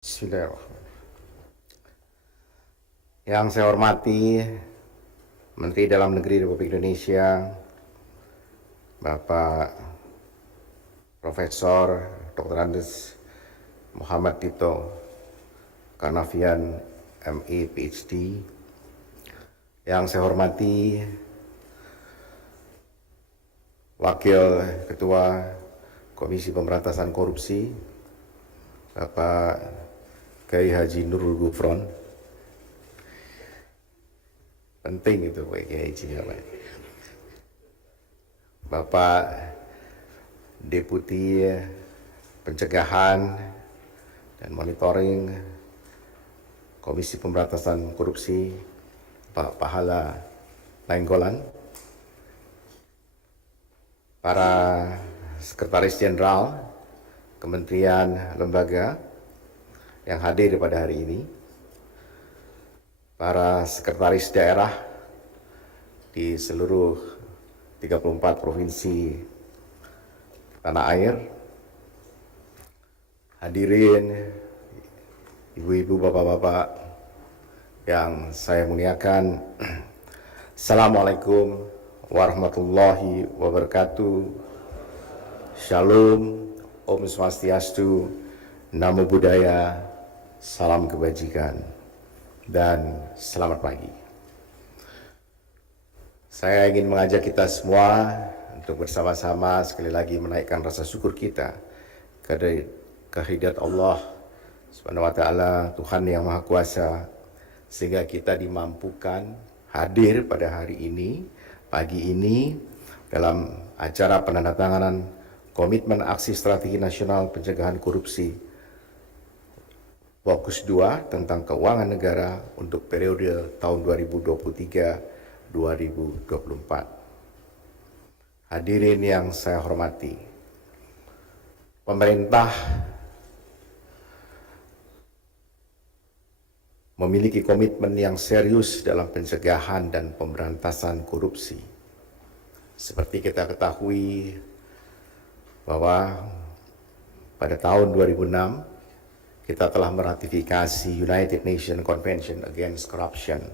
Bismillahirrahmanirrahim. Yang saya hormati Menteri Dalam Negeri Republik Indonesia, Bapak Profesor Dr. Andes Muhammad Tito Karnavian, ME, PhD. Yang saya hormati Wakil Ketua Komisi Pemberantasan Korupsi, Bapak Kiai Haji Nurul Gufron. Penting itu Pak Kiai Haji. Bapak Deputi Pencegahan dan Monitoring Komisi Pemberantasan Korupsi, Pak Pahala Nainggolan. Para Sekretaris Jenderal Kementerian Lembaga yang hadir pada hari ini, para Sekretaris Daerah di seluruh 34 provinsi tanah air, hadirin ibu-ibu, bapak-bapak yang saya muliakan, Assalamualaikum warahmatullahi wabarakatuh. Shalom, Om Swastiastu, Namo Buddhaya, salam kebajikan, dan selamat pagi. Saya ingin mengajak kita semua untuk bersama-sama sekali lagi menaikkan rasa syukur kita kehadirat Allah Subhanahu wa Ta'ala, Tuhan yang Maha Kuasa, sehingga kita dimampukan hadir pada hari ini, pagi ini, dalam acara penandatanganan Komitmen Aksi Strategi Nasional Pencegahan Korupsi Fokus 2 tentang keuangan negara untuk periode tahun 2023-2024. Hadirin yang saya hormati, pemerintah memiliki komitmen yang serius dalam pencegahan dan pemberantasan korupsi. Seperti kita ketahui bahwa pada tahun 2006 kita telah meratifikasi United Nations Convention Against Corruption,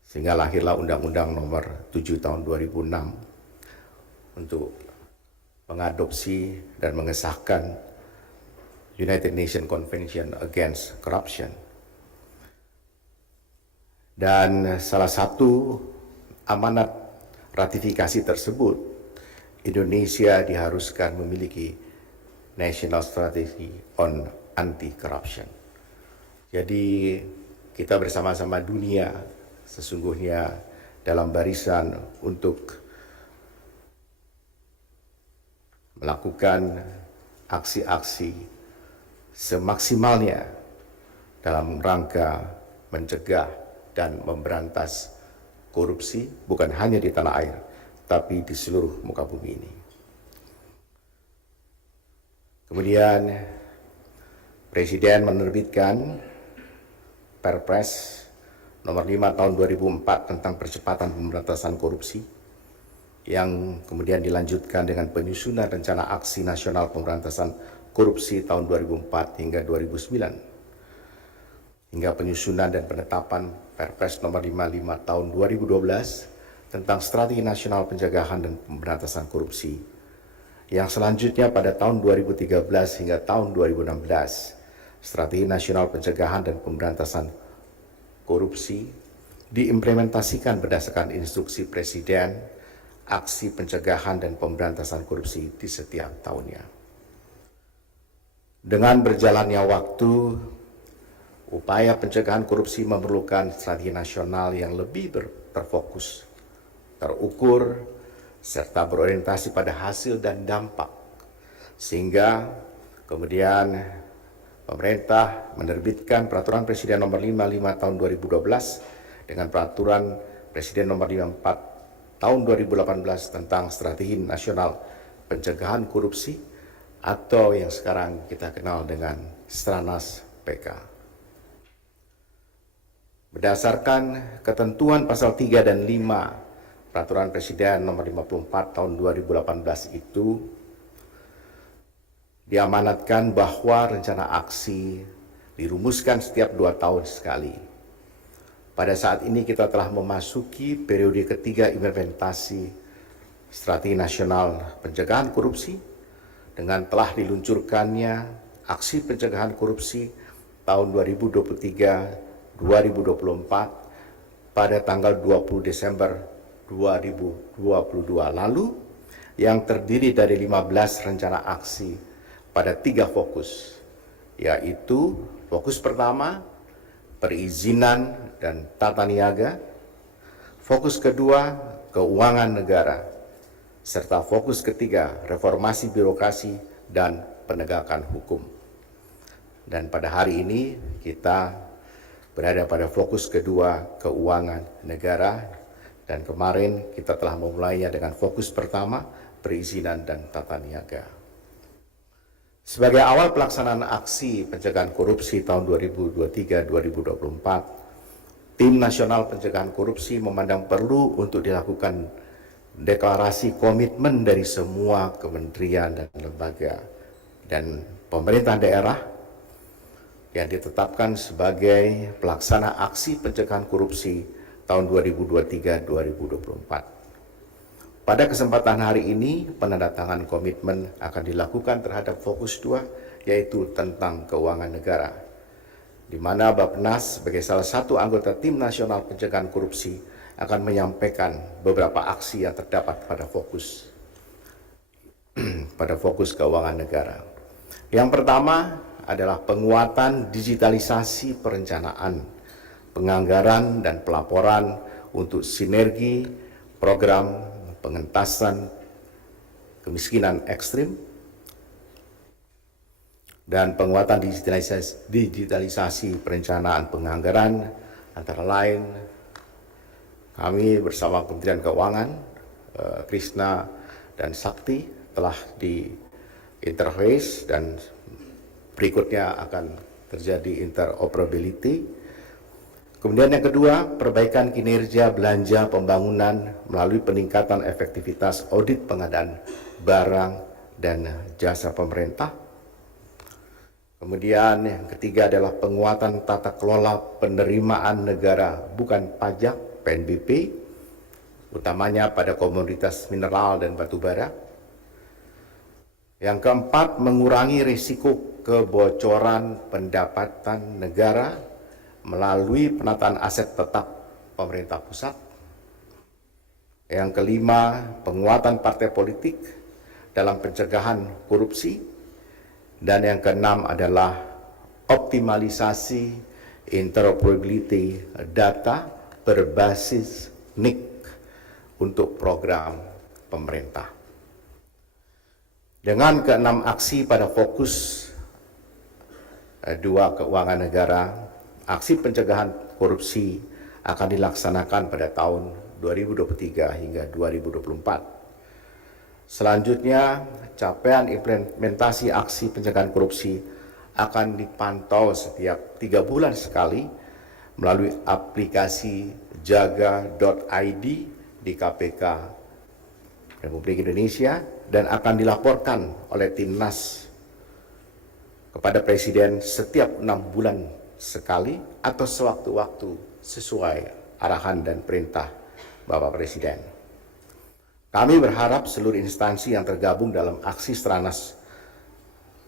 sehingga lahirlah Undang-Undang Nomor 7 Tahun 2006 untuk mengadopsi dan mengesahkan United Nations Convention Against Corruption. Dan salah satu amanat ratifikasi tersebut, Indonesia diharuskan memiliki National Strategy on Anti-Corruption. Jadi kita bersama-sama dunia sesungguhnya dalam barisan untuk melakukan aksi-aksi semaksimalnya dalam rangka mencegah dan memberantas korupsi, bukan hanya di tanah air, tapi di seluruh muka bumi ini. Kemudian Presiden menerbitkan Perpres Nomor 5 Tahun 2004 tentang percepatan pemberantasan korupsi, yang kemudian dilanjutkan dengan penyusunan Rencana Aksi Nasional Pemberantasan Korupsi tahun 2004 hingga 2009, hingga penyusunan dan penetapan Perpres Nomor 55 Tahun 2012 tentang Strategi Nasional Pencegahan dan Pemberantasan Korupsi, yang selanjutnya pada tahun 2013 hingga tahun 2016, Strategi Nasional Pencegahan dan Pemberantasan Korupsi diimplementasikan berdasarkan instruksi Presiden Aksi Pencegahan dan Pemberantasan Korupsi di setiap tahunnya. Dengan berjalannya waktu, upaya pencegahan korupsi memerlukan strategi nasional yang lebih terfokus, terukur, serta berorientasi pada hasil dan dampak, sehingga kemudian pemerintah menerbitkan Peraturan Presiden Nomor 55 Tahun 2012 dengan Peraturan Presiden Nomor 54 Tahun 2018 tentang Strategi Nasional Pencegahan Korupsi, atau yang sekarang kita kenal dengan Stranas PK. Berdasarkan ketentuan pasal 3 dan 5 Peraturan Presiden Nomor 54 Tahun 2018 itu, diamanatkan bahwa rencana aksi dirumuskan setiap 2 tahun sekali. Pada saat ini kita telah memasuki periode ketiga implementasi Strategi Nasional Pencegahan Korupsi dengan telah diluncurkannya aksi pencegahan korupsi tahun 2023-2024 pada tanggal 20 Desember 2022 lalu yang terdiri dari 15 rencana aksi pada 3 fokus, yaitu fokus pertama, perizinan dan tata niaga, fokus kedua, keuangan negara, serta fokus ketiga, reformasi birokrasi dan penegakan hukum. Dan pada hari ini kita berada pada fokus kedua, keuangan negara, dan kemarin kita telah memulainya dengan fokus pertama, perizinan dan tata niaga. Sebagai awal pelaksanaan aksi pencegahan korupsi tahun 2023-2024, Tim Nasional Pencegahan Korupsi memandang perlu untuk dilakukan deklarasi komitmen dari semua kementerian dan lembaga dan pemerintah daerah yang ditetapkan sebagai pelaksana aksi pencegahan korupsi tahun 2023-2024. Pada kesempatan hari ini, penandatangan komitmen akan dilakukan terhadap fokus 2, yaitu tentang keuangan negara, di mana Bappenas sebagai salah satu anggota Tim Nasional Pencegahan Korupsi akan menyampaikan beberapa aksi yang terdapat pada fokus keuangan negara. Yang pertama adalah penguatan digitalisasi perencanaan, penganggaran dan pelaporan untuk sinergi program pengentasan kemiskinan ekstrim dan penguatan digitalisasi perencanaan penganggaran, antara lain kami bersama Kementerian Keuangan, Krishna dan Sakti telah di-interface dan berikutnya akan terjadi interoperability. Kemudian yang kedua, perbaikan kinerja belanja pembangunan melalui peningkatan efektivitas audit pengadaan barang dan jasa pemerintah. Kemudian yang ketiga adalah penguatan tata kelola penerimaan negara bukan pajak (PNBP), utamanya pada komoditas mineral dan batu bara. Yang keempat, mengurangi risiko kebocoran pendapatan negara melalui penataan aset tetap pemerintah pusat. Yang kelima, penguatan partai politik dalam pencegahan korupsi. Dan yang keenam adalah optimalisasi interoperability data berbasis NIC untuk program pemerintah. Dengan keenam aksi pada fokus 2 keuangan negara, aksi pencegahan korupsi akan dilaksanakan pada tahun 2023 hingga 2024. Selanjutnya, capaian implementasi aksi pencegahan korupsi akan dipantau setiap 3 bulan sekali melalui aplikasi jaga.id di KPK Republik Indonesia dan akan dilaporkan oleh Timnas kepada Presiden setiap 6 bulan sekali atau sewaktu-waktu sesuai arahan dan perintah Bapak Presiden. Kami berharap seluruh instansi yang tergabung dalam aksi Stranas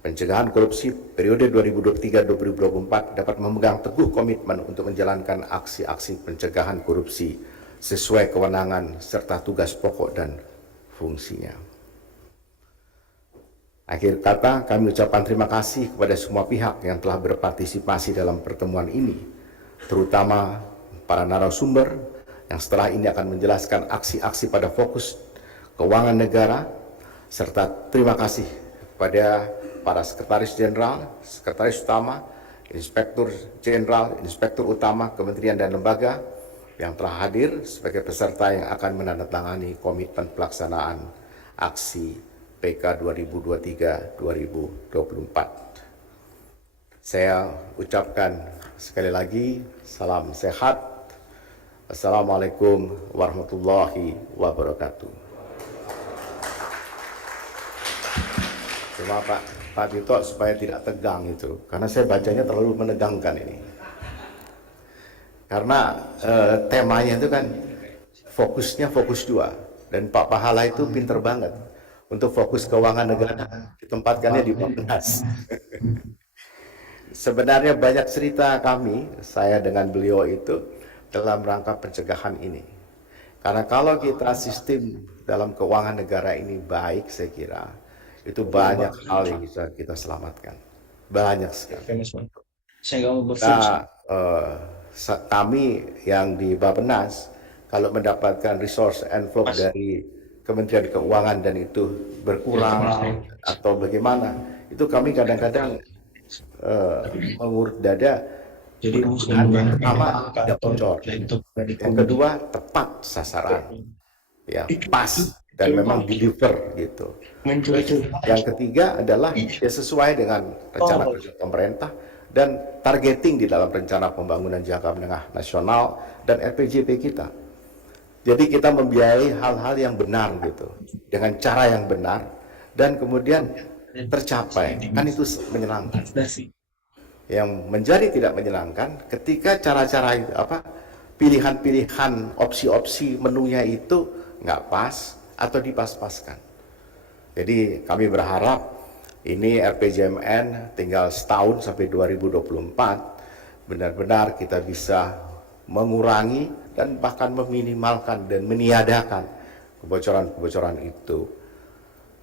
Pencegahan Korupsi periode 2023-2024 dapat memegang teguh komitmen untuk menjalankan aksi-aksi pencegahan korupsi sesuai kewenangan serta tugas pokok dan fungsinya. Akhir kata, kami ucapkan terima kasih kepada semua pihak yang telah berpartisipasi dalam pertemuan ini, terutama para narasumber yang setelah ini akan menjelaskan aksi-aksi pada fokus keuangan negara, serta terima kasih kepada para sekretaris jenderal, sekretaris utama, inspektur jenderal, inspektur utama kementerian dan lembaga yang telah hadir sebagai peserta yang akan menandatangani komitmen pelaksanaan aksi PK 2023-2024. Saya ucapkan sekali lagi salam sehat. Assalamualaikum warahmatullahi wabarakatuh. Terima kasih, Pak. Pak Tito supaya tidak tegang itu, karena saya bacanya terlalu menegangkan ini. Karena temanya itu kan fokusnya fokus 2, dan Pak Pahala itu pinter banget untuk fokus keuangan negara, ditempatkannya di Bappenas. Sebenarnya banyak cerita kami, saya dengan beliau itu dalam rangka pencegahan ini. Karena kalau kita sistem dalam keuangan negara ini baik, saya kira itu banyak hal yang bisa kita selamatkan. Banyak sekali. Nah, kami yang di Bappenas, kalau mendapatkan resource envelope dari Kementerian Keuangan dan itu berkurang atau bagaimana, itu kami kadang-kadang mengurut dada. Jadi pertama tidak bocor, yang kedua tepat sasaran, ya pas dan memang deliver gitu. Yang ketiga adalah ya sesuai dengan rencana kerja pemerintah dan targeting di dalam rencana pembangunan jangka menengah nasional dan RPJP kita. Jadi kita membiayai hal-hal yang benar gitu, dengan cara yang benar dan kemudian tercapai, kan itu menyenangkan. Yang menjadi tidak menyenangkan ketika cara-cara pilihan-pilihan opsi-opsi menunya itu nggak pas atau dipas-paskan. Jadi kami berharap ini RPJMN tinggal setahun sampai 2024 benar-benar kita bisa mengurangi dan bahkan meminimalkan dan meniadakan kebocoran-kebocoran itu.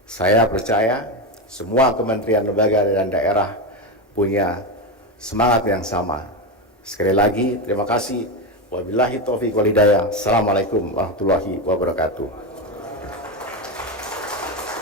Saya percaya semua kementerian, lembaga dan daerah punya semangat yang sama. Sekali lagi terima kasih. Wabillahi taufiq wal hidayah. Assalamualaikum warahmatullahi wabarakatuh.